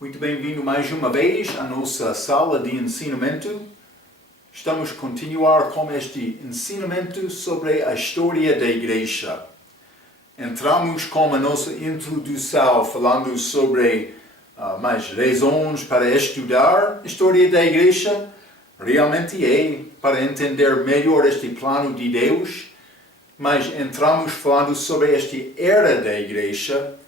Muito bem-vindo mais uma vez à nossa sala de ensinamento. Estamos a continuar com este ensinamento sobre a história da igreja. Entramos com a nossa introdução falando sobre mais razões para estudar a história da igreja. Realmente é para entender melhor este plano de Deus, mas entramos falando sobre esta era da igreja,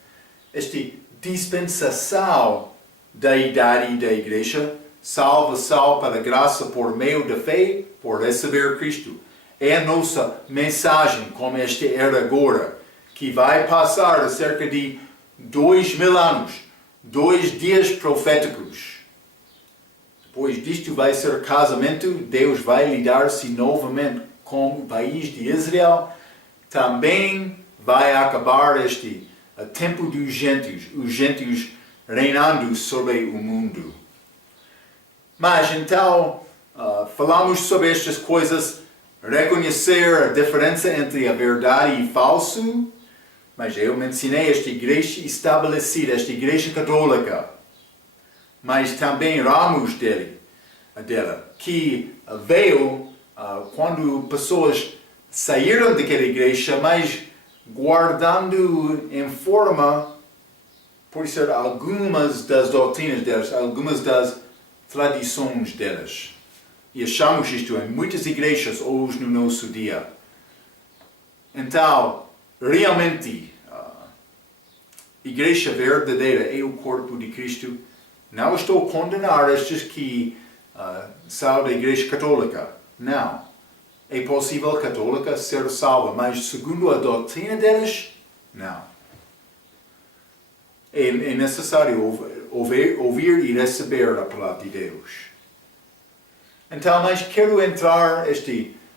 esta dispensação da idade da igreja, salvação para a graça por meio da fé, por receber Cristo. É a nossa mensagem como esta era agora, que vai passar a cerca de 2000 anos, 2 dias proféticos. Depois disto vai ser casamento, Deus vai lidar-se novamente com o país de Israel. Também vai acabar este tempo dos gentios, os gentios reinando sobre o mundo. Mas então, falamos sobre estas coisas, reconhecer a diferença entre a verdade e falso, mas eu mencionei esta igreja estabelecida, esta igreja católica, mas também ramos dela, que veio quando pessoas saíram daquela igreja, mas guardando em forma, por ser algumas das doutrinas delas, algumas das tradições delas. E achamos isto em muitas igrejas hoje no nosso dia. Então, realmente, a igreja verdadeira é o corpo de Cristo. Não estou a condenar estes que são da igreja católica. Não. É possível a católica ser salva, mas segundo a doutrina delas, não. É necessário ouvir e receber a palavra de Deus. Então, mas quero entrar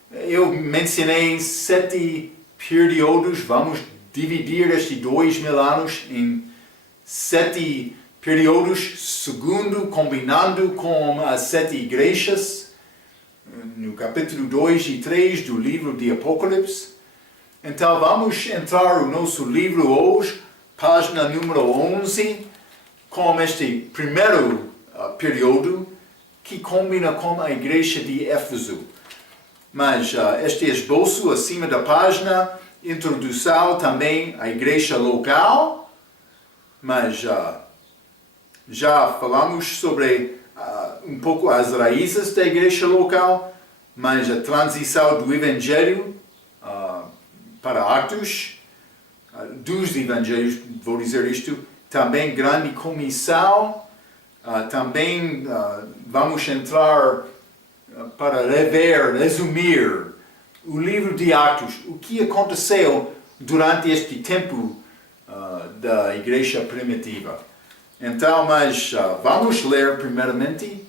eu mencionei 7 períodos, vamos dividir estes 2000 anos em 7 períodos, segundo combinando com as 7 igrejas, no capítulo 2 e 3 do livro de Apocalipse. Então vamos entrar no nosso livro hoje, página número 11, com este primeiro período que combina com a igreja de Éfeso. Mas este esboço acima da página, introdução também à igreja local, mas já falamos sobre um pouco as raízes da igreja local, mas a transição do Evangelho para Atos, dos Evangelhos, vou dizer isto, também grande comissão, também vamos entrar para resumir o livro de Atos, o que aconteceu durante este tempo da igreja primitiva. Então, mas vamos ler primeiramente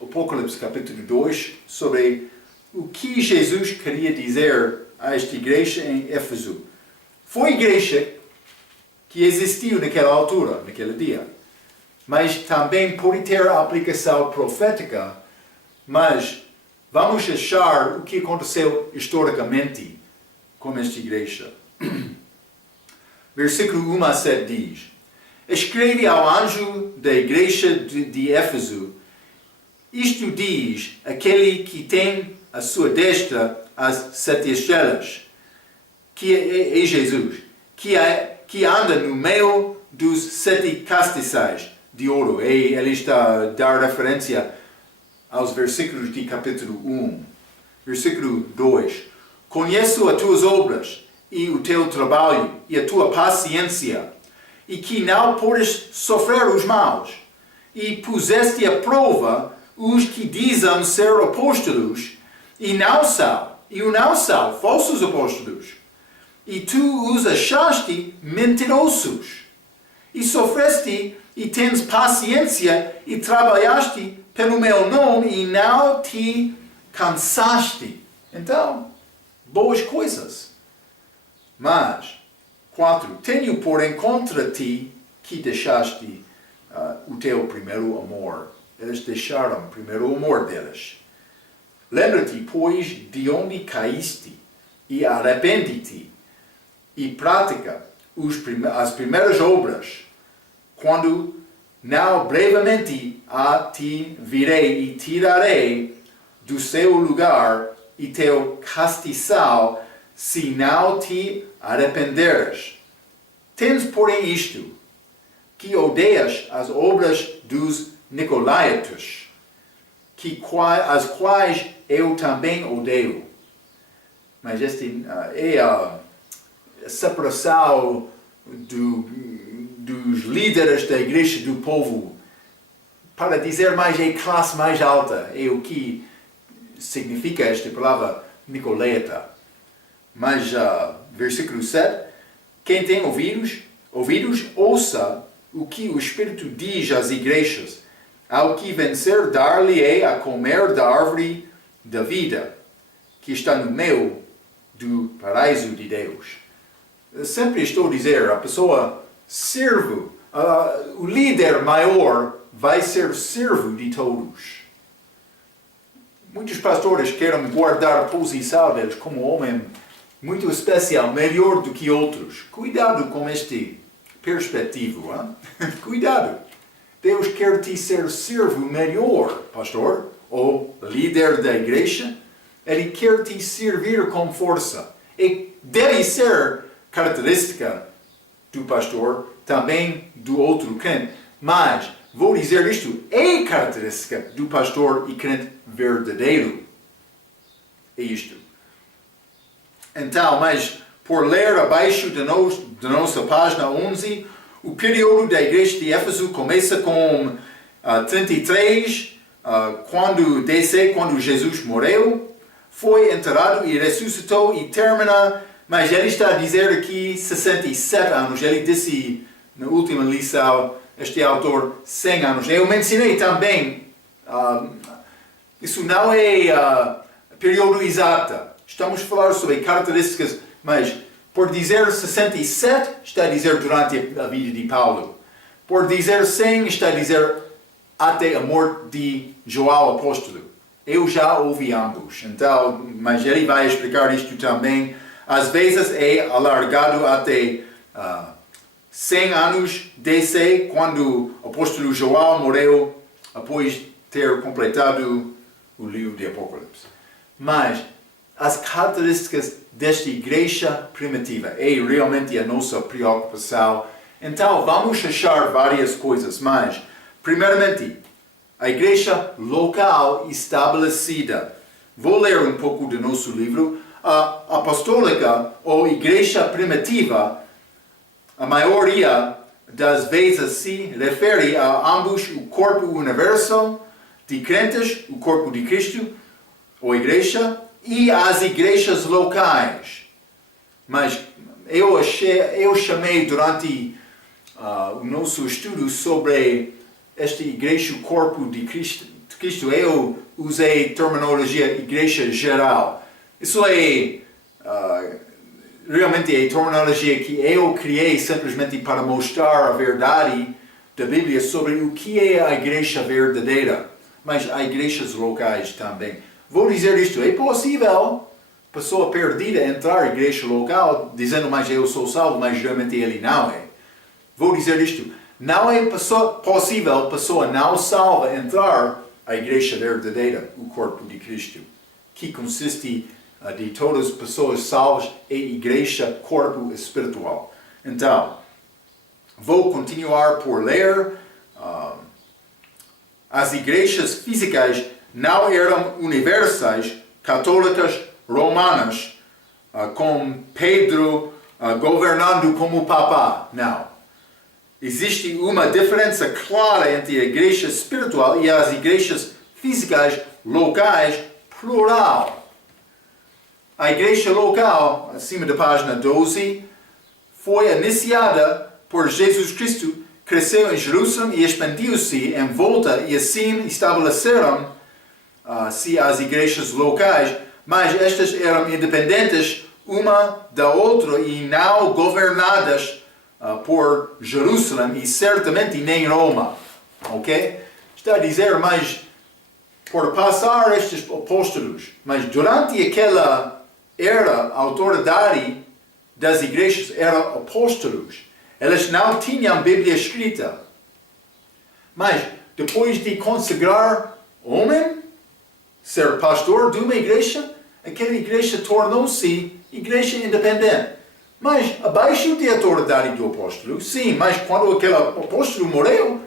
Apocalipse capítulo 2 sobre o que Jesus queria dizer a esta igreja em Éfeso. Foi a igreja que existiu naquela altura, naquele dia. Mas também pode ter a aplicação profética, mas vamos achar o que aconteceu historicamente com esta igreja. Versículo 1 a 7 diz: Escreve ao anjo da igreja de Éfeso, isto diz aquele que tem à sua destra as 7 estrelas, que é Jesus, que anda no meio dos 7 castiçais de ouro. E ele está a dar referência aos versículos de capítulo 1. Versículo 2. Conheço as tuas obras e o teu trabalho e a tua paciência, e que não podes sofrer os maus, e puseste à prova os que dizem ser apóstolos, e o não são, falsos apóstolos. E tu os achaste mentirosos, e sofreste, e tens paciência, e trabalhaste pelo meu nome, e não te cansaste. Então, boas coisas. Mas, 4. Tenho, porém, contra ti que deixaste o teu primeiro amor. Eles deixaram o primeiro amor deles. Lembra-te, pois, de onde caíste, e arrepende-te, e pratica as primeiras obras. quando não brevemente a ti virei e tirarei do seu lugar e teu castiçal, se não te arrependeres. Tens, porém, isto, que odeias as obras dos nicolaítas, as quais eu também odeio. Mas é a separação dos líderes da igreja do povo. Para dizer mais, é classe mais alta, é o que significa esta palavra nicolaita. Mas, versículo 7, quem tem ouvidos, ouça o que o Espírito diz às igrejas. Ao que vencer, dar-lhe-ei a comer da árvore da vida, que está no meio do paraíso de Deus. Sempre estou a dizer, a pessoa servo, o líder maior vai ser servo de todos. Muitos pastores querem guardar a posição deles como homem muito especial, melhor do que outros. Cuidado com este perspectivo. Hein? Cuidado. Deus quer te ser servo melhor, pastor, ou líder da igreja. Ele quer te servir com força. E deve ser característica do pastor, também do outro crente. Mas, vou dizer isto, é característica do pastor e crente verdadeiro. É isto. Então, mas por ler abaixo da nossa página 11, o período da igreja de Éfeso começa com 33, quando Jesus morreu, foi enterrado e ressuscitou e termina, mas ele está a dizer aqui 67 anos. Ele disse na última lição, este autor, 100 anos. Eu mencionei também, isso não é período exato. Estamos a falar sobre características, mas por dizer 67, está a dizer durante a vida de Paulo. Por dizer 100, está a dizer até a morte de João apóstolo. Eu já ouvi ambos, então, mas ele vai explicar isto também. Às vezes é alargado até 100 anos DC, quando o apóstolo João morreu, após ter completado o livro de Apocalipse. Mas as características desta igreja primitiva é realmente a nossa preocupação. Então vamos achar várias coisas, mas primeiramente a igreja local estabelecida. Vou ler um pouco do nosso livro. A apostólica ou igreja primitiva, a maioria das vezes se refere a ambos o corpo universal de crentes, o corpo de Cristo, ou igreja, e as igrejas locais. Mas eu chamei durante o nosso estudo sobre esta igreja, o corpo de Cristo, eu usei a terminologia igreja geral. Isso é realmente a terminologia que eu criei simplesmente para mostrar a verdade da Bíblia sobre o que é a igreja verdadeira. Mas há igrejas locais também. Vou dizer isto, é possível pessoa perdida entrar na igreja local dizendo, mas eu sou salvo, mas realmente ele não é. Vou dizer isto, não é possível pessoa não salva entrar na igreja verdadeira, o corpo de Cristo, que consiste de todas as pessoas salvas é igreja, corpo espiritual. Então, vou continuar por ler. As igrejas físicas não eram universais, católicas, romanas, com Pedro governando como Papa. Não. Existe uma diferença clara entre a igreja espiritual e as igrejas físicas locais, plural. A igreja local, acima da página 12, foi iniciada por Jesus Cristo, cresceu em Jerusalém e expandiu-se em volta e assim estabeleceram-se as igrejas locais, mas estas eram independentes uma da outra e não governadas por Jerusalém e certamente nem Roma. Ok? Está a dizer, mas por passar estes apóstolos, mas durante aquela era, a autoridade das igrejas era apóstolos. Eles não tinham Bíblia escrita. Mas, depois de consagrar homem, ser pastor de uma igreja, aquela igreja tornou-se igreja independente. Mas, abaixo da autoridade do apóstolo, sim, mas quando aquele apóstolo morreu,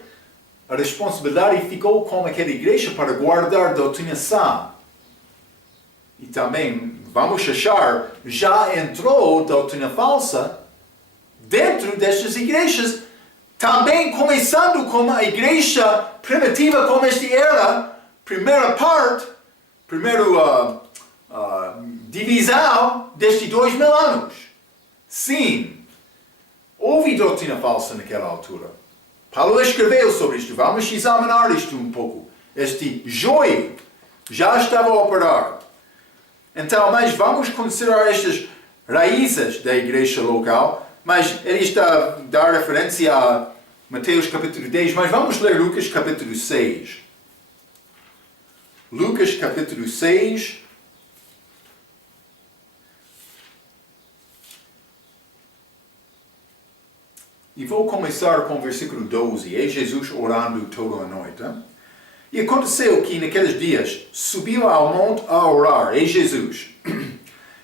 a responsabilidade ficou com aquela igreja para guardar a doutrina sã. E também, vamos achar, já entrou doutrina falsa dentro destas igrejas, também começando com a igreja primitiva como esta era, primeira parte, primeira divisão destes 2000 anos. Sim, houve doutrina falsa naquela altura. Paulo escreveu sobre isto, vamos examinar isto um pouco. Este joio já estava a operar. Então, mas vamos considerar estas raízes da igreja local, mas ele está a dar referência a Mateus capítulo 10, mas vamos ler Lucas capítulo 6. Lucas capítulo 6. E vou começar com o versículo 12. É Jesus orando toda a noite. Hein? E aconteceu que naqueles dias subiu ao monte a orar, é Jesus.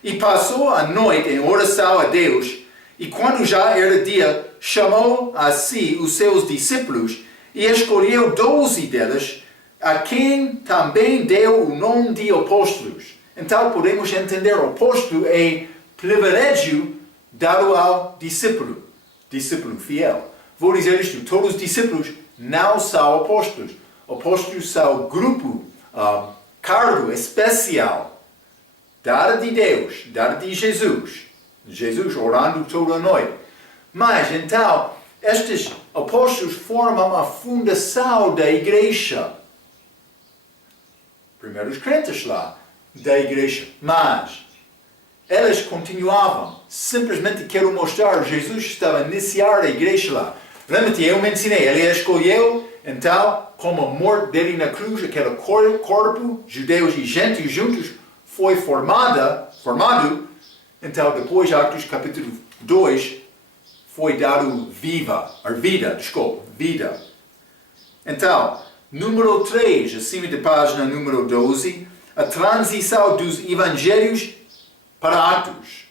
E passou a noite em oração a Deus. E quando já era dia, chamou a si os seus discípulos e escolheu 12 deles, a quem também deu o nome de apóstolos. Então podemos entender o apóstolo é privilégio dado ao discípulo fiel. Vou dizer isto, todos os discípulos não são apóstolos. Apóstolos são grupo, cargo especial, dado de Deus, dado de Jesus. Jesus orando toda a noite. Mas então, estes apóstolos formam a fundação da igreja. Primeiros crentes lá da igreja. Mas eles continuavam. Simplesmente quero mostrar, Jesus estava a iniciar a igreja lá. Lembra-te, eu mencionei, ele escolheu, então, como a morte dele na cruz, aquele corpo, judeus e gentios juntos, foi formado. Então, depois, Atos capítulo 2, foi dado vida. Então, número 3, acima da página número 12, a transição dos evangelhos para Atos.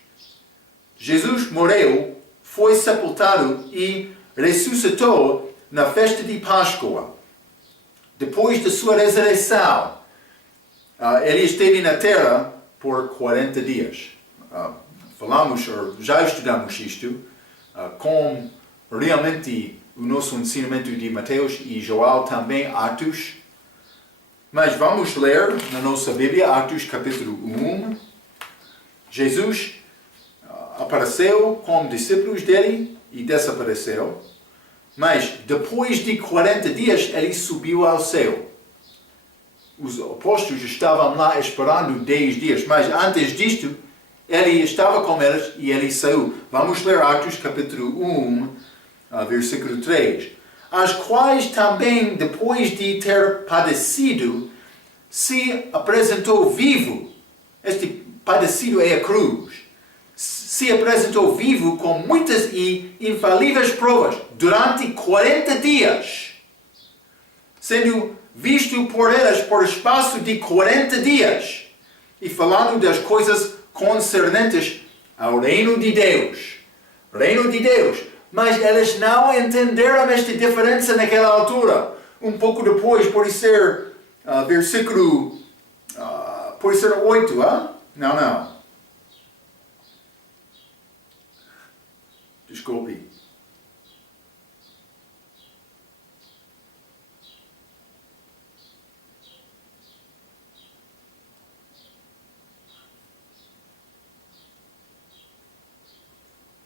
Jesus morreu, foi sepultado e ressuscitou na festa de Páscoa. Depois da sua ressurreição, ele esteve na terra por 40 dias. Já estudamos isto, com realmente o nosso ensinamento de Mateus e Joel, também Atos. Mas vamos ler na nossa Bíblia, Atos capítulo 1. Jesus apareceu com discípulos dele e desapareceu. Mas depois de 40 dias ele subiu ao céu. Os apóstolos estavam lá esperando 10 dias. Mas antes disto, ele estava com eles e ele saiu. Vamos ler Atos capítulo 1, versículo 3. As quais também, depois de ter padecido, se apresentou vivo. Este padecido é a cruz. Se apresentou vivo com muitas e infalíveis provas durante 40 dias, sendo visto por eles por espaço de 40 dias, e falando das coisas concernentes ao reino de Deus. Reino de Deus. Mas eles não entenderam esta diferença naquela altura. Um pouco depois, pode ser versículo, pode ser 8, Não. Desculpe.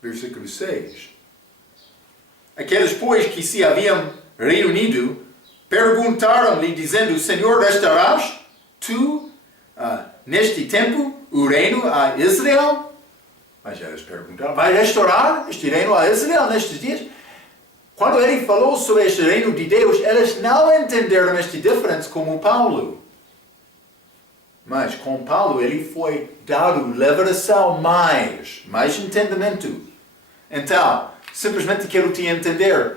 Versículo 6. Aqueles, pois, que se haviam reunido, perguntaram-lhe, dizendo: Senhor, restaurarás tu, neste tempo, o reino a Israel? Mas eles perguntaram: vai restaurar este reino a Israel nestes dias? Quando ele falou sobre este reino de Deus, eles não entenderam esta diferença como Paulo. Mas com Paulo ele foi dado revelação mais entendimento. Então, simplesmente quero te entender.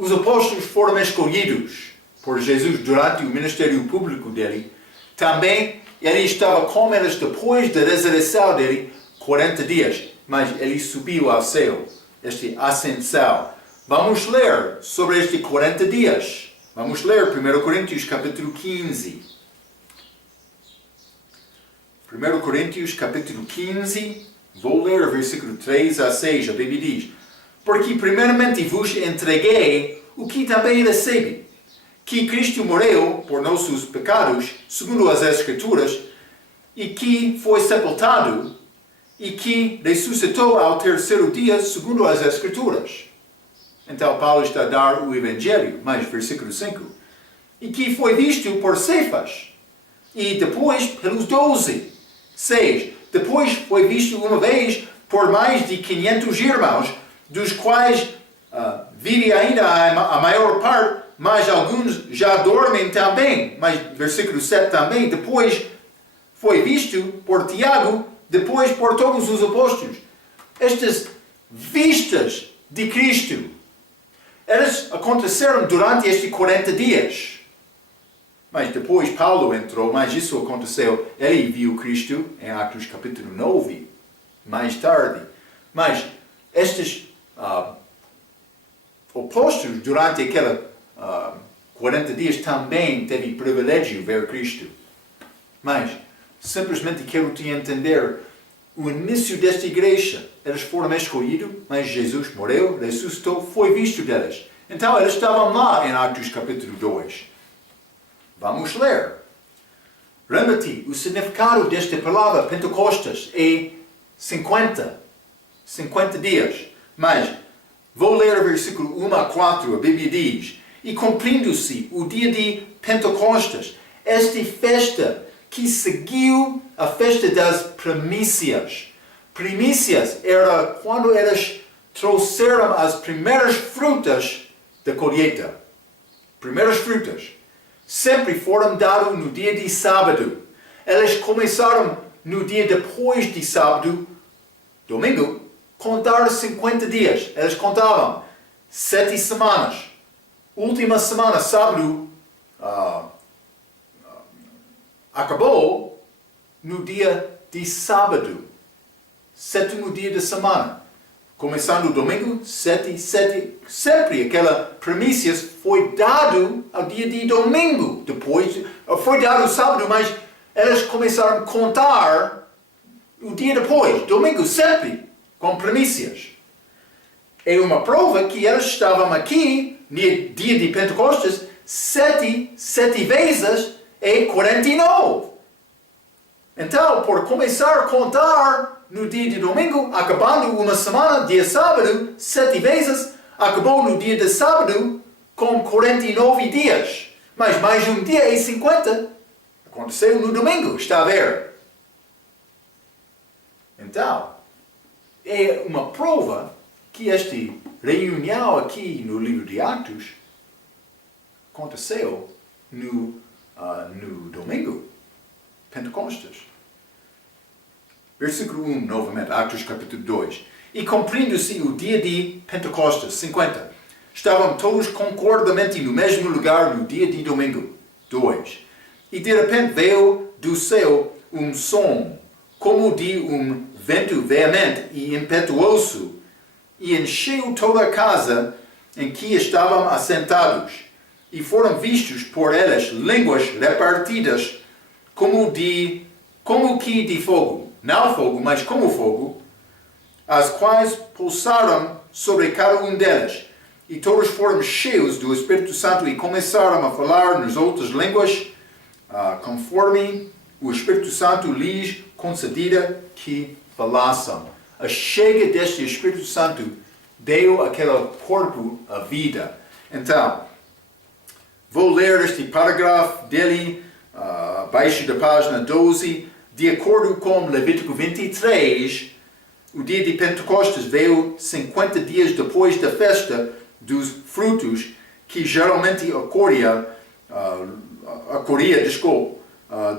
os apóstolos foram escolhidos por Jesus durante o ministério público dele, também ele estava com eles depois da ressurreição dele 40 dias, mas ele subiu ao céu, ascensão. Vamos ler sobre estes 40 dias. Vamos ler 1 Coríntios capítulo 15. 1 Coríntios capítulo 15, vou ler o versículo 3 a 6, a Bíblia diz: porque primeiramente vos entreguei o que também recebi, que Cristo morreu por nossos pecados, segundo as Escrituras, e que foi sepultado, e que ressuscitou ao terceiro dia, segundo as Escrituras. Então Paulo está a dar o Evangelho, mas versículo 5. E que foi visto por Cefas, e depois pelos 12. 6. Depois foi visto uma vez por mais de 500 irmãos, dos quais vive ainda a maior parte, mas alguns já dormem também. Mas versículo 7 também. Depois foi visto por Tiago, depois por todos os apóstolos. Estas vistas de Cristo, elas aconteceram durante estes 40 dias. Mas depois Paulo entrou, mas isso aconteceu, ele viu Cristo em Atos capítulo 9, mais tarde. Mas estes apóstolos, durante aqueles 40 dias, também teve privilégio de ver Cristo. Mas, simplesmente quero te entender, o início desta igreja, eles foram escolhidos, mas Jesus morreu, ressuscitou, foi visto deles. Então, eles estavam lá em Atos capítulo 2. Vamos ler. Lembra-te, o significado desta palavra Pentecostes é 50 dias. Mas, vou ler o versículo 1 a 4, a Bíblia diz: e cumprindo-se o dia de Pentecostes, esta festa que seguiu a festa das primícias. Primícias era quando eles trouxeram as primeiras frutas da colheita. Primeiras frutas. Sempre foram dados no dia de sábado. Eles começaram no dia depois de sábado, domingo, contar 50 dias. Eles contavam 7 semanas. Última semana, sábado, acabou no dia de sábado. Sétimo dia da semana. Começando o domingo, 7, sempre aquela premissa foi dado ao dia de domingo. Depois, foi dado sábado, mas eles começaram a contar o dia depois, domingo, sempre, com premissas. É uma prova que eles estavam aqui, no dia de Pentecostes, 7 vezes é 49. Então, por começar a contar no dia de domingo, acabando uma semana, dia sábado, 7 vezes, acabou no dia de sábado com 49 dias. Mas mais um dia é 50. Aconteceu no domingo, está a ver? Então, é uma prova que esta reunião aqui no livro de Atos aconteceu no domingo, Pentecostes. Versículo 1, novamente, Atos capítulo 2. E cumprindo-se o dia de Pentecostes, 50. Estavam todos concordamente no mesmo lugar no dia de domingo, 2. E de repente veio do céu um som, como de um vento veemente e impetuoso, e encheu toda a casa em que estavam assentados. E foram vistos por eles línguas repartidas como que de fogo. Não fogo, mas como fogo, as quais pulsaram sobre cada um deles. E todos foram cheios do Espírito Santo e começaram a falar nas outras línguas, conforme o Espírito Santo lhes concedera que falassem. A chega deste Espírito Santo deu àquele corpo a vida. Então, vou ler este parágrafo dele, abaixo da página 12. De acordo com Levítico 23, o dia de Pentecostes veio 50 dias depois da festa dos frutos, que geralmente ocorria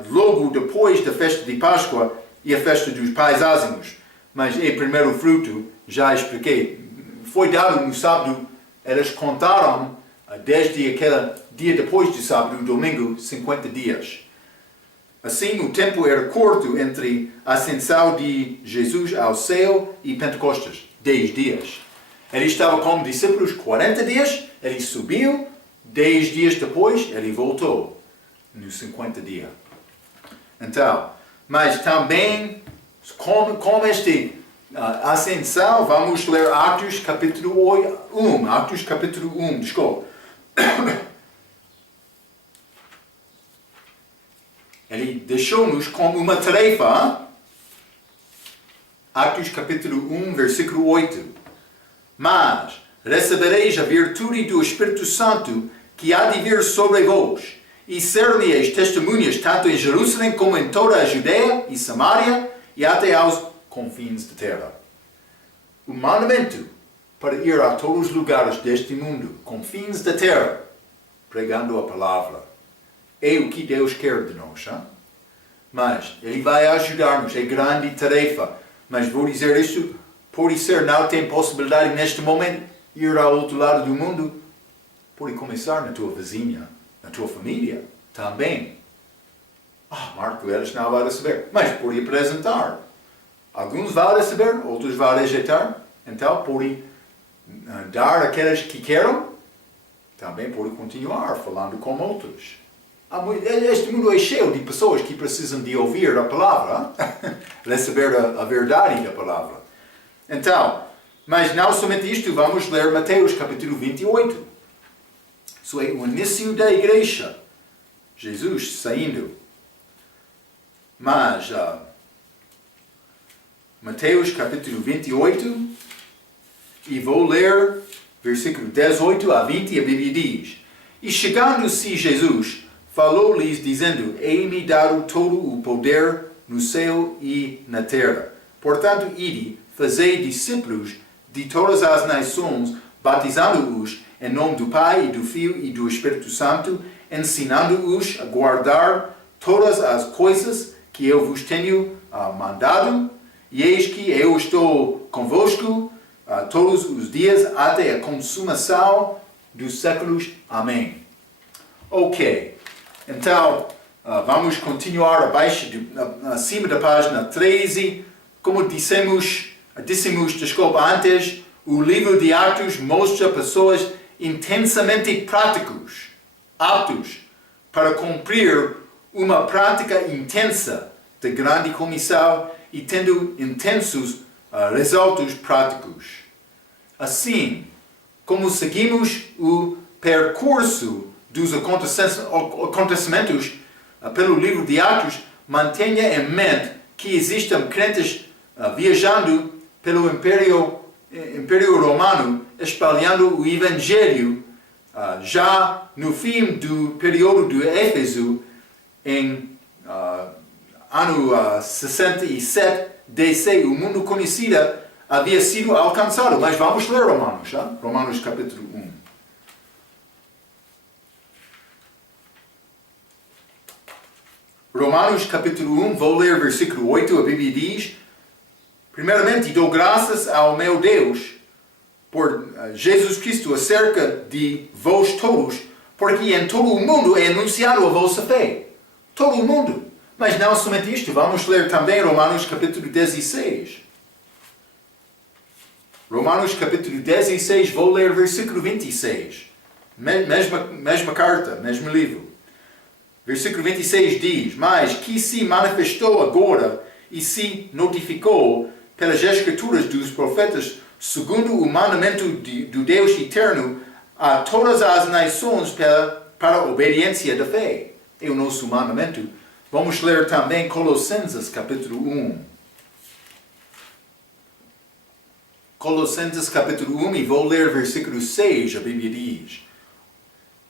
logo depois da festa de Páscoa e a festa dos pais ázimos. Mas é primeiro fruto, já expliquei. Foi dado no sábado, eles contaram desde aquele dia depois de sábado e domingo, 50 dias. Assim, o tempo era curto entre a ascensão de Jesus ao céu e Pentecostes, 10 dias. Ele estava com discípulos 40 dias, ele subiu, 10 dias depois ele voltou, nos 50 dias. Então, mas também, com este ascensão, vamos ler Atos capítulo 1, Atos capítulo 1, desculpa. Ele deixou-nos com uma tarefa. Atos capítulo 1, versículo 8. Mas recebereis a virtude do Espírito Santo que há de vir sobre vós, e ser-me-eis testemunhas tanto em Jerusalém como em toda a Judeia e Samaria e até aos confins da terra. O mandamento para ir a todos os lugares deste mundo, confins da terra, pregando a palavra. É o que Deus quer de nós. Hein? Mas Ele vai ajudar-nos, é grande tarefa. Mas vou dizer isto, pode ser, não tem possibilidade neste momento ir ao outro lado do mundo. Pode começar na tua vizinha, na tua família também. Marco, eles não vão receber. Mas pode apresentar. Alguns vão receber, outros vão rejeitar. Então pode dar àqueles que querem. Também pode continuar falando com outros. Este mundo é cheio de pessoas que precisam de ouvir a palavra, receber a verdade da palavra. Então, mas não somente isto, vamos ler Mateus capítulo 28. Isso é o início da igreja. Jesus saindo. Mas, Mateus capítulo 28, e vou ler versículo 18 a 20, a Bíblia diz: E chegando-se Jesus, falou-lhes dizendo: Ei-me dado todo o poder no céu e na terra. Portanto, ide, fazei discípulos de todas as nações, batizando-os em nome do Pai, e do Filho e do Espírito Santo, ensinando-os a guardar todas as coisas que eu vos tenho mandado. E eis que eu estou convosco todos os dias até a consumação dos séculos. Amém. Ok. Então, vamos continuar acima da página 13. Como dissemos antes, o livro de Atos mostra pessoas intensamente práticos, aptos para cumprir uma prática intensa da grande comissão e tendo intensos resultados práticos. Assim, como seguimos o percurso dos acontecimentos pelo livro de Atos, mantenha em mente que existem crentes viajando pelo Império Romano, espalhando o Evangelho. Já no fim do período de Éfeso, em ano 67 DC, o mundo conhecido havia sido alcançado. Mas vamos ler Romanos, Romanos capítulo 1. Romanos capítulo 1, vou ler versículo 8, a Bíblia diz: Primeiramente, dou graças ao meu Deus por Jesus Cristo acerca de vós todos, porque em todo o mundo é anunciado a vossa fé. Todo o mundo. Mas não somente isto, vamos ler também Romanos capítulo 16. Romanos capítulo 16, vou ler versículo 26. Mesma carta, mesmo livro. Versículo 26 diz: Mas que se manifestou agora e se notificou pelas escrituras dos profetas, segundo o mandamento do Deus eterno, a todas as nações para a obediência da fé. É o nosso mandamento. Vamos ler também Colossenses capítulo 1. Colossenses capítulo 1, e vou ler versículo 6, a Bíblia diz: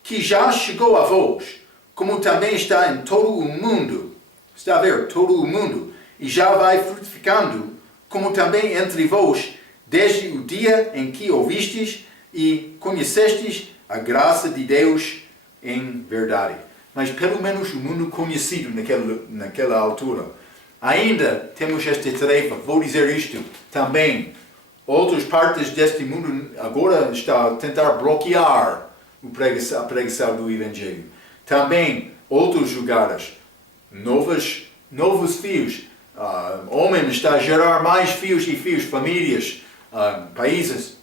Que já chegou a vós, como também está em todo o mundo, está a ver, todo o mundo, e já vai frutificando, como também entre vós, desde o dia em que ouvistes e conhecestes a graça de Deus em verdade. Mas pelo menos o mundo conhecido naquela altura. Ainda temos esta tarefa, vou dizer isto também. Outras partes deste mundo agora estão a tentar bloquear a pregação do Evangelho. Também, outros lugares, novos filhos. Homem está a gerar mais filhos e filhos, famílias, países,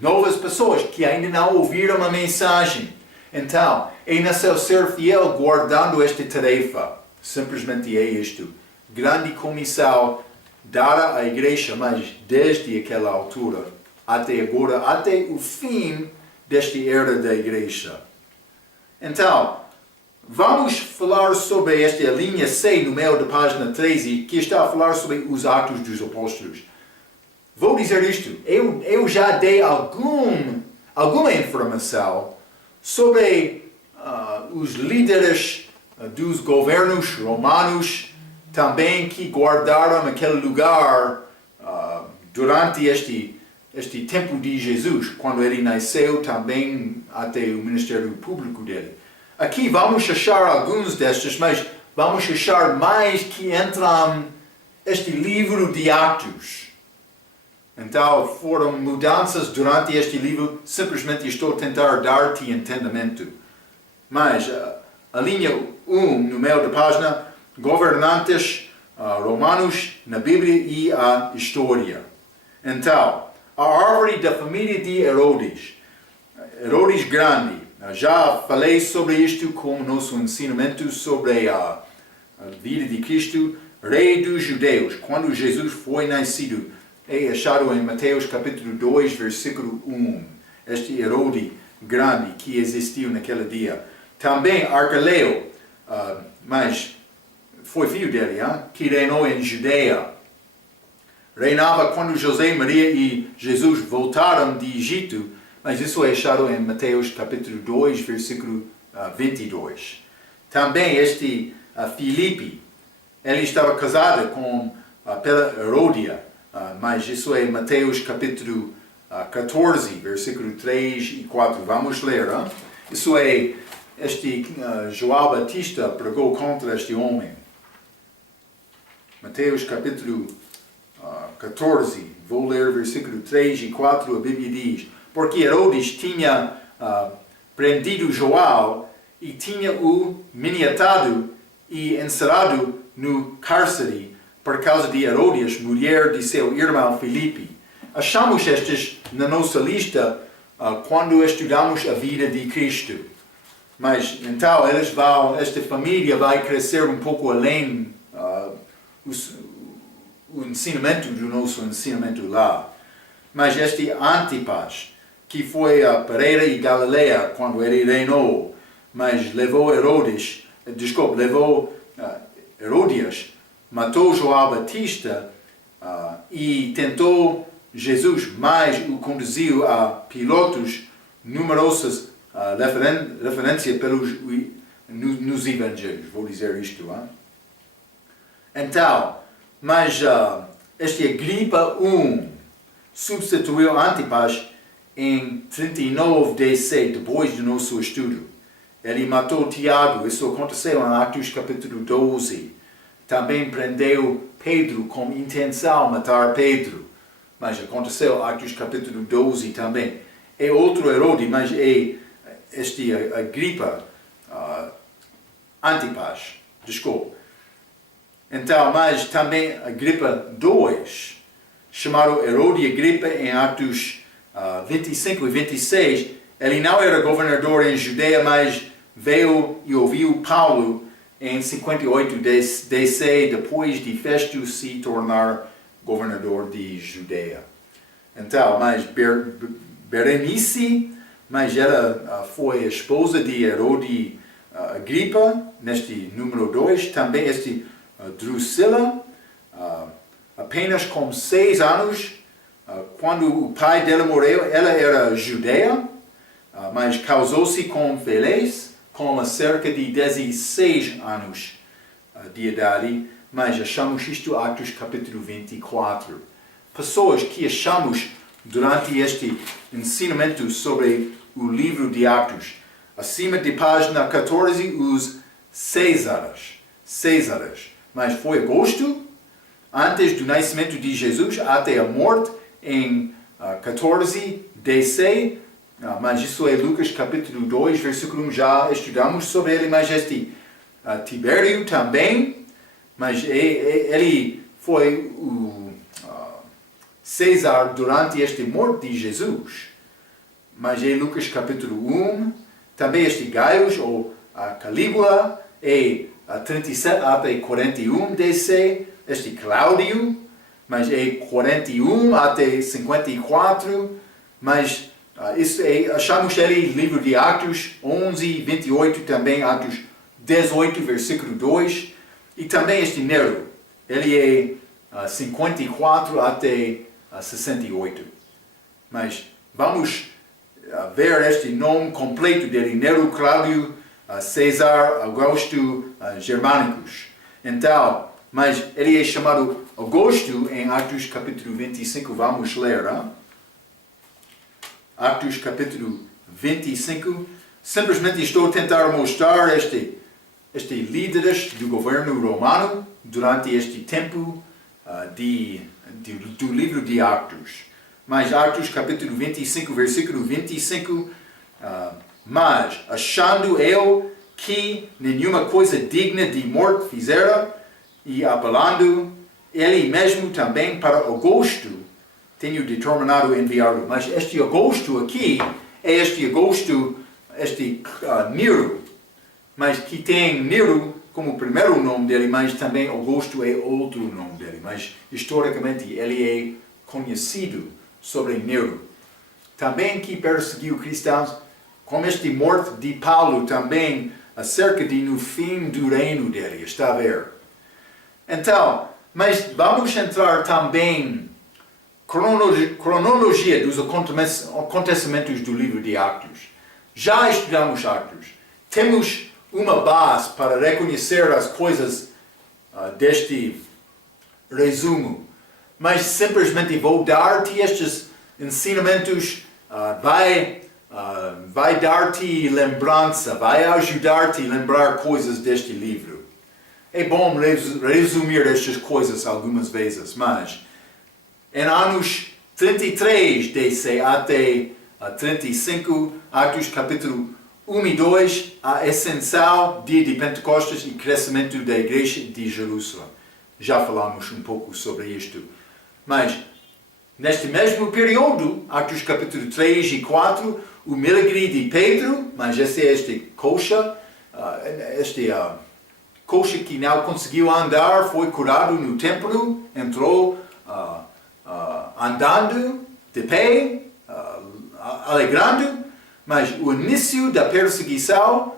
novas pessoas que ainda não ouviram a mensagem. Então, é necessário ser fiel guardando esta tarefa. Simplesmente é isto. Grande comissão dada à igreja, mas desde aquela altura até agora, até o fim desta era da igreja. Então, vamos falar sobre esta linha C no meio da página 13, que está a falar sobre os Atos dos Apóstolos. Vou dizer isto, eu já dei alguma informação sobre os líderes dos governos romanos também que guardaram aquele lugar durante este tempo de Jesus, quando ele nasceu, também até o ministério público dele. Aqui vamos achar alguns destes, mas vamos achar mais que entram este livro de Atos. Então, foram mudanças durante este livro, simplesmente estou a tentar dar-te entendimento. Mas, a linha 1, no meio da página, governantes romanos na Bíblia e a história. Então, a árvore da família de Herodes. Herodes Grande. Já falei sobre isto com nosso ensinamento sobre a vida de Cristo, rei dos judeus, quando Jesus foi nascido. É achado em Mateus capítulo 2, versículo 1. Este Herodes Grande que existiu naquele dia. Também Arqueleu, mas foi filho dele, que reinou em Judeia. Reinava quando José, Maria e Jesus voltaram de Egito, mas isso é achado em Mateus capítulo 2, versículo 22. Também este Filipe, ele estava casado com pela Herodia, mas isso é Mateus capítulo 14, versículo 3 e 4. Vamos ler. Isso é, este João Batista pregou contra este homem. Mateus capítulo 14, vou ler versículo 3 e 4, a Bíblia diz: porque Herodes tinha prendido João e tinha-o miniatado e encerrado no cárcere por causa de Herodes, mulher de seu irmão Filipe. Achamos estes na nossa lista quando estudamos a vida de Cristo. Mas então esta família vai crescer um pouco além o ensinamento do nosso ensinamento lá. Mas este Antipas, que foi a Pereira e Galileia quando ele reinou, mas levou Herodias, matou João Batista e tentou Jesus, mas o conduziu a pilotos numerosas referência nos evangelhos. Vou dizer isto. Então, mas este Agripa I substituiu Antipas em 39 DC, depois do nosso estudo. Ele matou Tiago, isso aconteceu em Atos capítulo 12. Também prendeu Pedro com intenção de matar Pedro. Mas aconteceu em Atos capítulo 12 também. É outro Herodes, mas é este Agripa, Antipas, desculpa. Então, mas também Agripa II, chamado Herodes Agripa em Atos 25 e 26, ele não era governador em Judeia, mas veio e ouviu Paulo em 58 DC, depois de Festo se tornar governador de Judeia. Então, mas Berenice, mas ela foi a esposa de Herodes Agripa, neste número 2, também este Drusila, apenas com 6 anos, quando o pai dela morreu, ela era judeia, mas casou-se com Félix, com cerca de 16 anos de idade, mas achamos isto em Atos capítulo 24. Pessoas que achamos durante este ensinamento sobre o livro de Atos. Acima de página 14, os Césares. Mas foi agosto, antes do nascimento de Jesus, até a morte, em 14 DC, mas isso é Lucas capítulo 2, versículo 1, já estudamos sobre ele, mas Tibério também, mas ele foi o César durante esta morte de Jesus. Mas em Lucas capítulo 1, também Gaius, ou Calígula, e 37 até 41 DC, Cláudio, mas é 41 até 54, mas isso achamos ele livro de Atos 11, 28, também Atos 18, versículo 2, e também Nero, ele é 54 até 68. Mas vamos ver este nome completo dele, Nero Cláudio César Augusto Germanicus. Então, mas ele é chamado Augusto em Atos capítulo 25, vamos ler. Atos capítulo 25, simplesmente estou a tentar mostrar este líderes do governo romano durante este tempo do livro de Atos. Mas Atos capítulo 25, versículo 25, mas achando eu que nenhuma coisa digna de morte fizera, e apelando ele mesmo também para Augusto, tenho determinado enviá-lo. Mas este Augusto aqui é Nero, mas que tem Nero como primeiro nome dele, mas também Augusto é outro nome dele. Mas historicamente ele é conhecido sobre Nero. Também que perseguiu cristãos, como morte de Paulo também acerca de no fim do reino dele, está a ver? Então, mas vamos entrar também cronologia dos acontecimentos do livro de Atos. Já estudamos Atos. Temos uma base para reconhecer as coisas deste resumo. Mas simplesmente vou dar-te estes ensinamentos, vai dar-te lembrança, vai ajudar-te a lembrar coisas deste livro. É bom resumir estas coisas algumas vezes, mas em anos 33 DC até 35, Atos capítulo 1 e 2, a essencial dia de Pentecostes e crescimento da igreja de Jerusalém. Já falamos um pouco sobre isto. Mas, neste mesmo período, Atos capítulo 3 e 4, o milagre de Pedro, mas esse é coxa, coxa que não conseguiu andar, foi curado no templo, entrou andando, de pé, alegrando, mas o início da perseguição,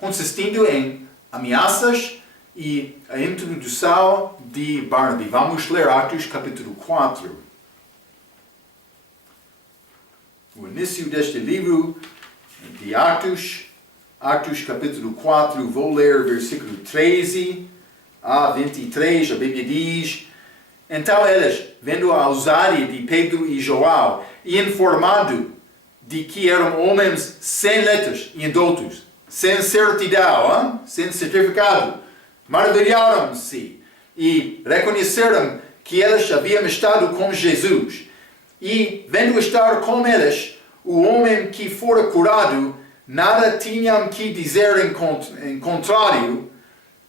consistindo em ameaças, e a introdução de Barnaby. Vamos ler Atos capítulo 4. O início deste livro de Atos, Atos capítulo 4, vou ler versículo 13 a 23, a Bíblia diz: então eles, vendo a ousadia de Pedro e João, e informando de que eram homens sem letras e indultos, sem certidão, sem certificado, maravilharam-se e reconheceram que eles haviam estado com Jesus. E, vendo estar com eles, o homem que fora curado, nada tinham que dizer em contrário,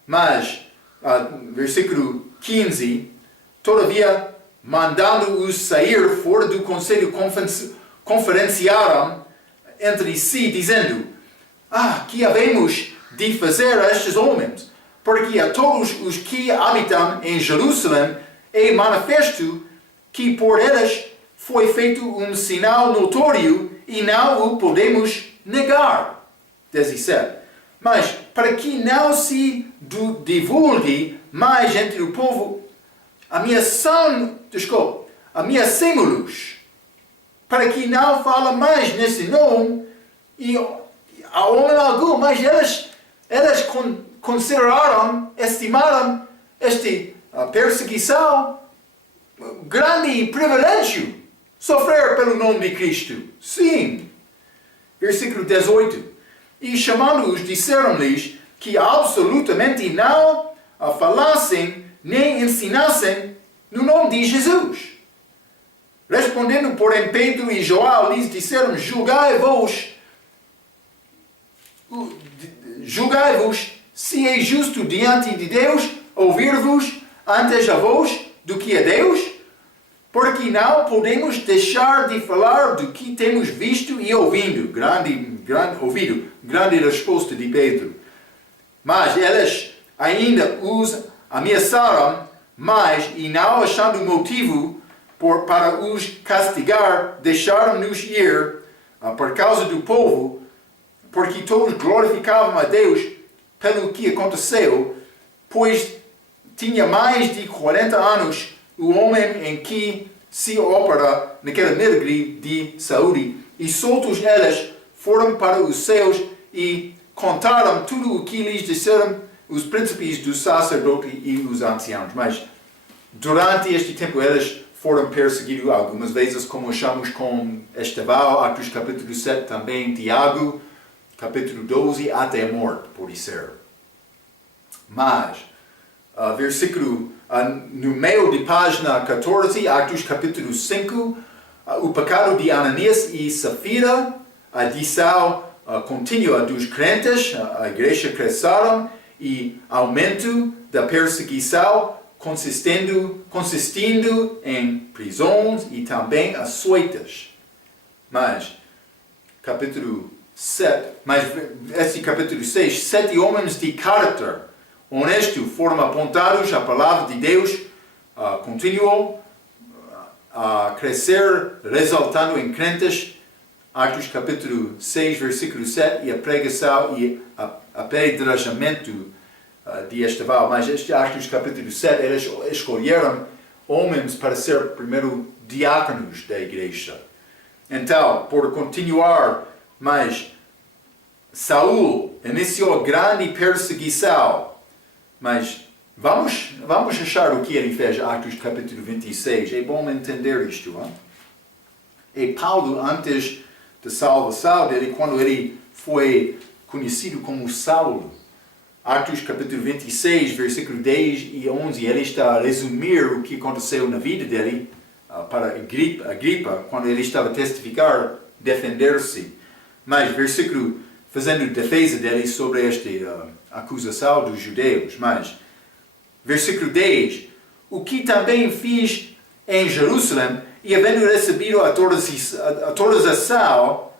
mas, versículo 15, todavia, mandando-os sair fora do conselho, conferenciaram entre si, dizendo: que havemos de fazer a estes homens? Porque a todos os que habitam em Jerusalém é manifesto que por eles foi feito um sinal notório e não o podemos negar. 17. Mas para que não se divulgue mais entre o povo, ameaçamos-los, para que não fale mais nesse nome e a homem algum, mas eles estimaram esta perseguição grande privilégio, sofrer pelo nome de Cristo. Sim. Versículo 18. E chamando-os, disseram-lhes que absolutamente não falassem nem ensinassem no nome de Jesus. respondendo, porém, Pedro e João lhes disseram, julgai-vos, se é justo diante de Deus ouvir-vos antes a vós do que a Deus, porque não podemos deixar de falar do que temos visto e ouvido. Grande resposta de Pedro. Mas eles ainda os ameaçaram mais e não achando motivo para os castigar, deixaram-nos ir por causa do povo, porque todos glorificavam a Deus pelo que aconteceu, pois tinha mais de 40 anos o homem em que se opera naquele milagre de saúde, e soltos eles foram para os céus e contaram tudo o que lhes disseram os príncipes dos sacerdotes e os anciãos. Mas durante este tempo eles foram perseguidos algumas vezes, como achamos com Estevão, Atos capítulo 7, também Tiago, capítulo 12, até a morte, pode ser. Mas, versículo, no meio de página 14, Atos capítulo 5, o pecado de Ananias e Safira, a adição contínua dos crentes, a igreja cresceram e aumento da perseguição, consistindo em prisões e também açoites. Mas, capítulo 7, mas este capítulo 6, 7 homens de caráter honesto foram apontados, a palavra de Deus continuou a crescer, resultando em crentes. Atos capítulo 6, versículo 7, e a pregação e apedrejamento de Estevão. Mas este Atos capítulo 7, eles escolheram homens para ser primeiro diáconos da igreja. Então, por continuar, mas Saul iniciou grande perseguição. Mas vamos achar o que ele fez, Atos capítulo 26. É bom entender isto. Hein? E Paulo, antes da salvação dele, quando ele foi conhecido como Saulo, Atos capítulo 26, versículo 10 e 11, ele está a resumir o que aconteceu na vida dele para Agripa, quando ele estava a testificar, defender-se. Mas versículo fazendo defesa dele sobre esta acusação dos judeus. Mas, versículo 10, o que também fiz em Jerusalém, e havendo recebido a autorização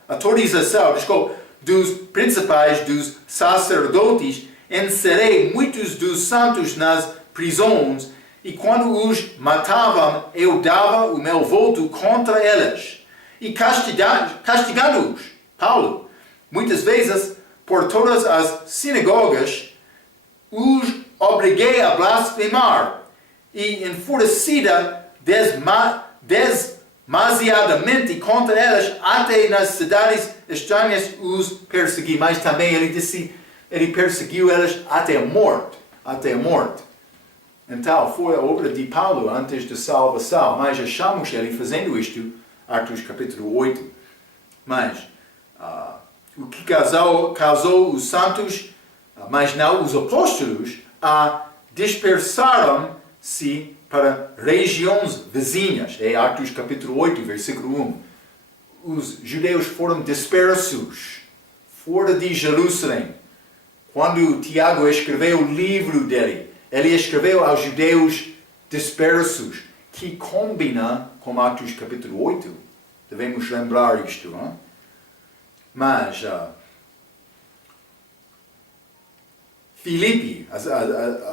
dos principais dos sacerdotes, encerrei muitos dos santos nas prisões, e quando os matavam, eu dava o meu voto contra eles, e castigando-os, Paulo, muitas vezes, por todas as sinagogas, os obriguei a blasfemar, e enfurecida demasiadamente contra eles, até nas cidades estranhas os persegui. Mas também ele disse, ele perseguiu eles até a morte. Então, foi a obra de Paulo antes da salvação, mas achamos ele fazendo isto, Atos capítulo 8. Mas, o que causou os santos, mas não os apóstolos, dispersaram-se para regiões vizinhas. É Atos capítulo 8, versículo 1. Os judeus foram dispersos fora de Jerusalém. Quando Tiago escreveu o livro dele, ele escreveu aos judeus dispersos, que combina com Atos capítulo 8. Devemos lembrar isto, não é? Mas, Filipe,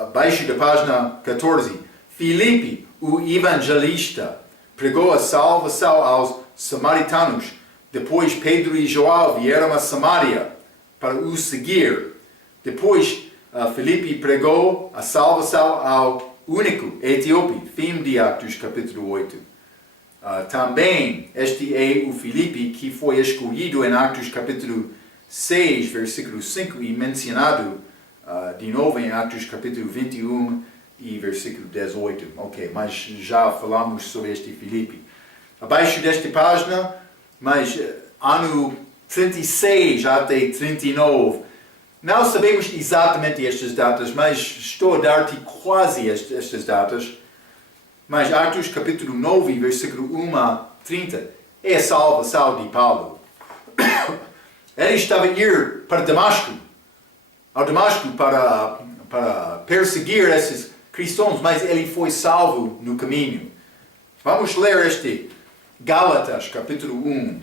abaixo da página 14, Filipe, o evangelista, pregou a salvação aos samaritanos. Depois Pedro e João vieram a Samaria para o seguir. Depois Filipe pregou a salvação ao único etíope, fim de Atos capítulo 8. Também este é o Filipe que foi escolhido em Atos capítulo 6, versículo 5 e mencionado de novo em Atos capítulo 21 e versículo 18. Ok, mas já falamos sobre este Filipe. Abaixo desta página, mas ano 36 até 39. Não sabemos exatamente estas datas, mas estou a dar-te quase estas datas. Mas Atos capítulo 9, versículo 1 a 30, é a salvação de Paulo. Ele estava a ir para Damasco, para perseguir esses cristãos, mas ele foi salvo no caminho. Vamos ler este Gálatas, capítulo 1.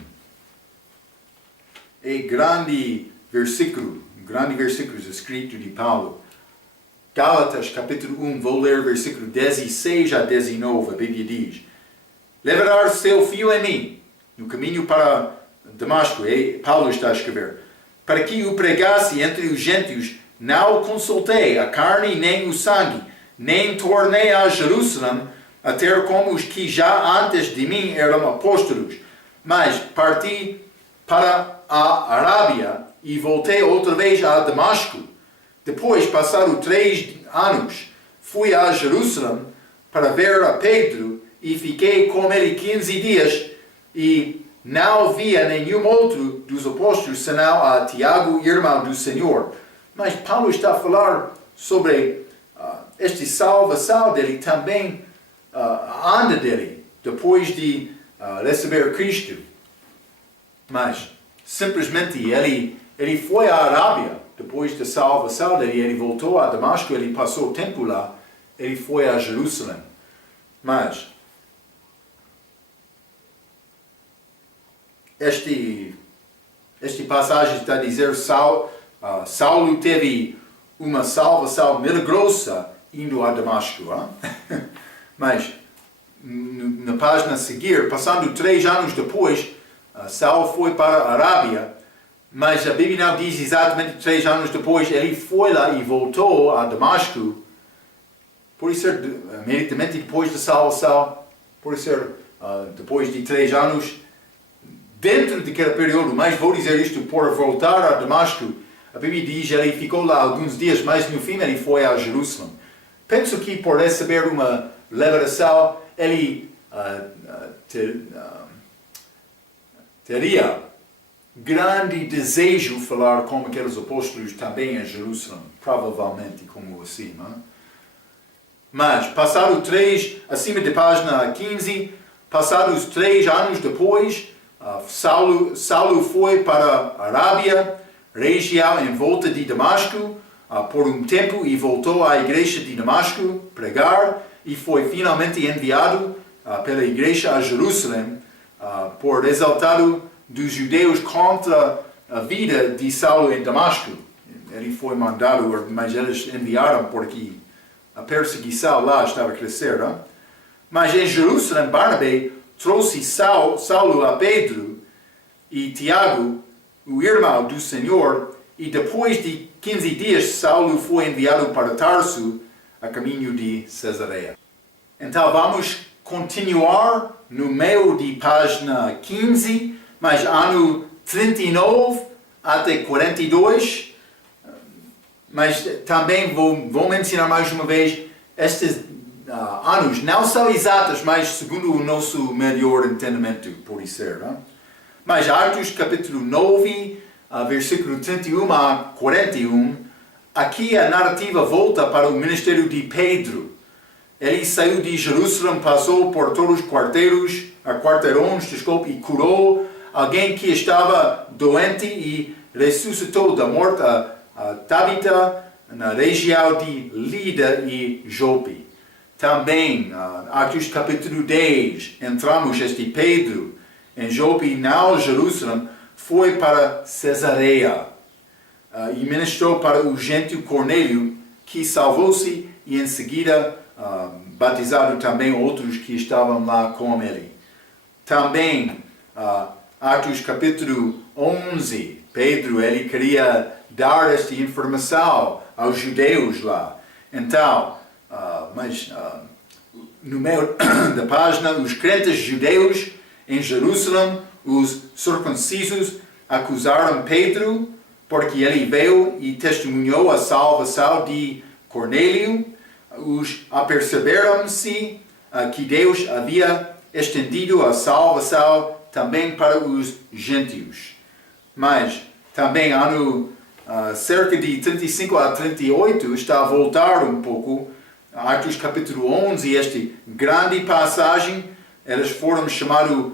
É grande versículo escrito de Paulo. Gálatas, capítulo 1, vou ler versículo 16 a 19, a Bíblia diz: levará seu filho em mim, no caminho para Damasco, Paulo está a escrever, para que o pregasse entre os gentios, não consultei a carne nem o sangue, nem tornei a Jerusalém a ter como os que já antes de mim eram apóstolos, mas parti para a Arábia e voltei outra vez a Damasco. Depois, passaram 3 anos, fui a Jerusalém para ver a Pedro e fiquei com ele 15 dias e não via nenhum outro dos apóstolos senão a Tiago, irmão do Senhor. Mas Paulo está a falar sobre esta salvação dele, também a anda dele, depois de receber Cristo. Mas simplesmente ele foi à Arábia, depois da salvação dele, ele voltou a Damasco, ele passou tempo lá, ele foi a Jerusalém. Mas este passagem está a dizer Saulo teve uma salvação milagrosa indo a Damasco. Mas na página a seguir, passando 3 anos depois, Saulo foi para a Arábia, mas a Bíblia não diz exatamente 3 anos depois, ele foi lá e voltou a Damasco, por ser imediatamente depois da salvação, por ser depois de 3 anos, dentro daquele período, mas vou dizer isto, por voltar a Damasco, a Bíblia diz que ele ficou lá alguns dias, mas no fim ele foi a Jerusalém. Penso que por receber uma revelação, ele teria grande desejo de falar com aqueles apóstolos também em Jerusalém, provavelmente como assim. Não? Mas, passado 3, acima da página 15, passados 3 anos depois, Saulo foi para a Arábia, região em volta de Damasco, por um tempo e voltou à igreja de Damasco pregar e foi finalmente enviado pela igreja a Jerusalém por exaltado dos judeus contra a vida de Saulo em Damasco. Ele foi mandado, mas eles enviaram porque a perseguição lá estava a crescer. Não? Mas em Jerusalém, Barnabé trouxe Saulo a Pedro e Tiago, o irmão do Senhor, e depois de 15 dias Saulo foi enviado para Tarso, a caminho de Cesareia. Então vamos continuar no meio de página 15, mas ano 39 até 42, mas também vou mencionar mais uma vez, estes anos não são exatos, mas segundo o nosso melhor entendimento, pode ser. Não? Mas Atos capítulo 9, versículo 31 a 41, aqui a narrativa volta para o ministério de Pedro. Ele saiu de Jerusalém, passou por todos os quarteirões, e curou alguém que estava doente e ressuscitou da morte a Tabita na região de Lida e Jope. Também, Atos capítulo 10, entramos este Pedro em Jope, não Jerusalém, foi para Cesareia e ministrou para o gentio Cornélio, que salvou-se e em seguida batizado também outros que estavam lá com ele. Também, Atos capítulo 11, Pedro, ele queria dar esta informação aos judeus lá. Então, no meio da página, os crentes judeus em Jerusalém, os circuncisos, acusaram Pedro porque ele veio e testemunhou a salvação de Cornélio. Os aperceberam-se que Deus havia estendido a salvação também para os gentios. Mas também ano cerca de 35 a 38 está a voltar um pouco. Atos capítulo 11, esta grande passagem, eles foram chamados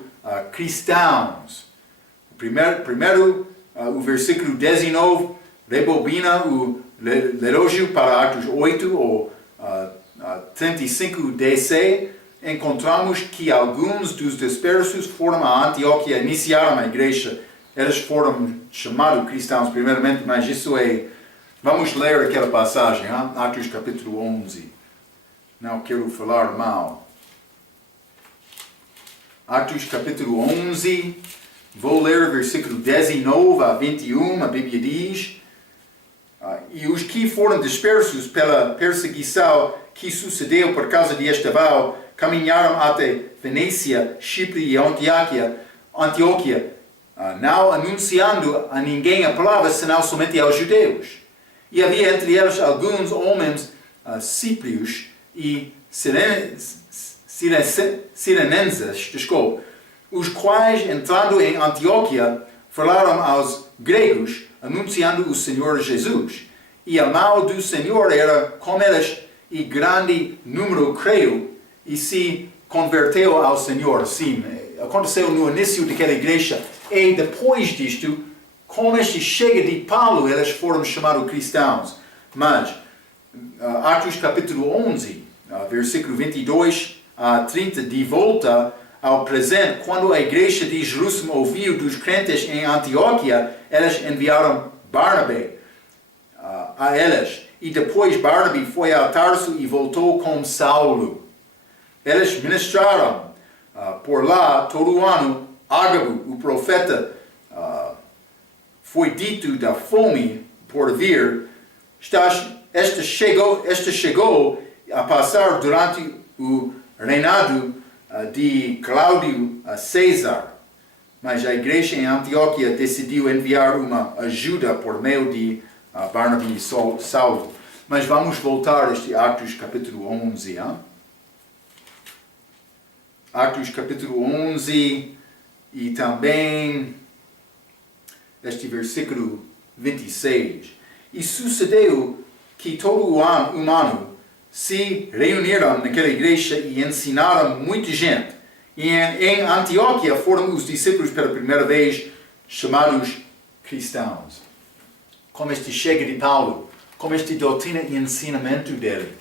cristãos. Primeiro, o versículo 19, rebobina o relógio para Atos 8 ou 35 DC, encontramos que alguns dos dispersos foram a Antioquia, iniciaram a igreja. Eles foram chamados cristãos primeiramente, mas isso é... Vamos ler aquela passagem, hein? Atos capítulo 11. Não quero falar mal. Atos capítulo 11, vou ler versículo 19 a 21, a Bíblia diz... E os que foram dispersos pela perseguição que sucedeu por causa de Estevão, caminharam até Fenícia, Chipre e Antioquia, não anunciando a ninguém a palavra, senão somente aos judeus. E havia entre eles alguns homens cíprios e sirenenses, os quais, entrando em Antioquia, falaram aos gregos, anunciando o Senhor Jesus. E a mão do Senhor era com eles, e grande número creu, e se converteu ao Senhor. Sim, aconteceu no início daquela igreja, e depois disto, com este chega de Paulo, eles foram chamados cristãos. Mas, Atos capítulo 11, versículo 22 a 30, de volta ao presente, quando a igreja de Jerusalém ouviu dos crentes em Antioquia, eles enviaram Barnabé a eles. E depois Barnabé foi a Tarso e voltou com Saulo. Eles ministraram por lá todo o ano. Ágabo, o profeta, foi dito da fome por vir. Este chegou a passar durante o reinado de Cláudio César. Mas a igreja em Antioquia decidiu enviar uma ajuda por meio de Barnabé e Saulo. Mas vamos voltar a este Atos capítulo 11. Hein? Atos capítulo 11 e também este versículo 26. E sucedeu que todo o ano se reuniram naquela igreja e ensinaram muita gente. E em Antioquia foram os discípulos pela primeira vez chamados cristãos. Como este chega de Paulo, como esta doutrina e ensinamento dele.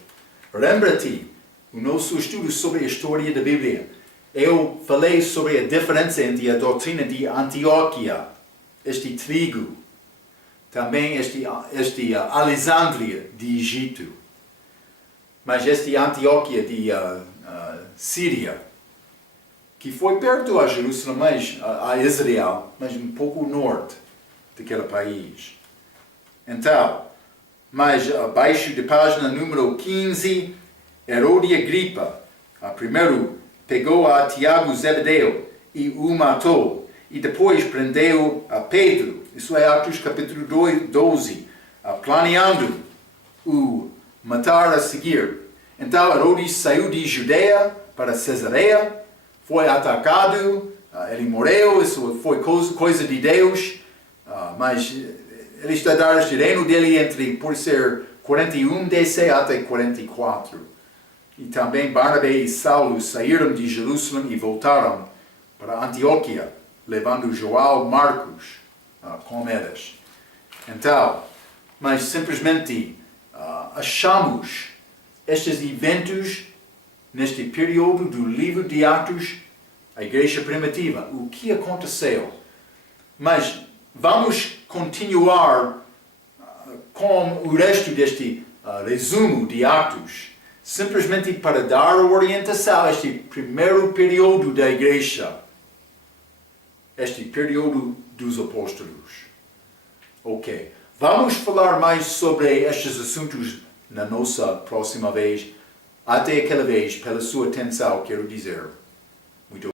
Lembra-te, o nosso estudo sobre a história da Bíblia, eu falei sobre a diferença entre a doutrina de Antioquia, este trigo, também este Alexandria de Egito, mas este Antioquia de Síria, que foi perto a Jerusalém, a Israel, mas um pouco ao norte daquele país. Então, mas abaixo da página número 15, Herode Agripa, primeiro pegou a Tiago Zebedeu e o matou, e depois prendeu a Pedro, isso é Atos capítulo 12, planeando o matar a seguir. Então Herodes saiu de Judeia para Cesareia, foi atacado, ele morreu, isso foi coisa de Deus, mas ele está dando este reino dele por ser 41 DC até 44. E também Barnabé e Saulo saíram de Jerusalém e voltaram para Antioquia, levando João e Marcos com eles. Então, mas simplesmente achamos estes eventos neste período do livro de Atos, a igreja primitiva, o que aconteceu. Mas vamos continuar com o resto deste resumo de Atos, simplesmente para dar orientação a este primeiro período da igreja, este período dos apóstolos. Ok, vamos falar mais sobre estes assuntos na nossa próxima vez. Até aquela vez, pela sua atenção, quero dizer.